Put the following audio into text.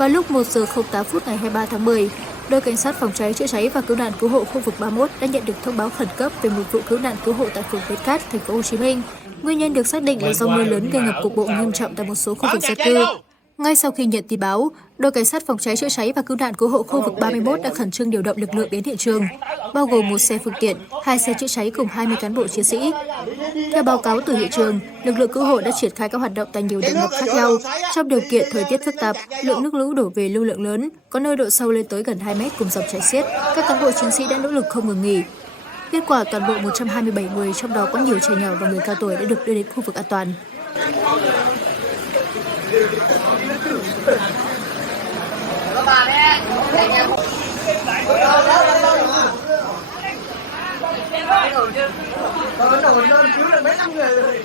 Vào lúc 1 giờ 08 phút ngày 23 tháng 10, đội cảnh sát phòng cháy chữa cháy và cứu nạn cứu hộ khu vực 31 đã nhận được thông báo khẩn cấp về một vụ cứu nạn cứu hộ tại phường Bến Cát, thành phố Hồ Chí Minh. Nguyên nhân được xác định là do mưa lớn gây ngập cục bộ nghiêm trọng tại một số khu vực dân cư. Ngay sau khi nhận tin báo, đội cảnh sát phòng cháy chữa cháy và cứu nạn cứu hộ khu vực 31 đã khẩn trương điều động lực lượng đến hiện trường, bao gồm 1 xe phương tiện, 2 xe chữa cháy cùng 20 cán bộ chiến sĩ. Theo báo cáo từ hiện trường, lực lượng cứu hộ đã triển khai các hoạt động tại nhiều điểm ngập khác nhau. Trong điều kiện thời tiết phức tạp, lượng nước lũ đổ về lưu lượng lớn, có nơi độ sâu lên tới gần 2 mét cùng dòng chảy xiết. Các cán bộ chiến sĩ đã nỗ lực không ngừng nghỉ. Kết quả, toàn bộ 127 người, trong đó có nhiều trẻ nhỏ và người cao tuổi đã được đưa đến khu vực an toàn. Cứu được mấy 5 người rồi.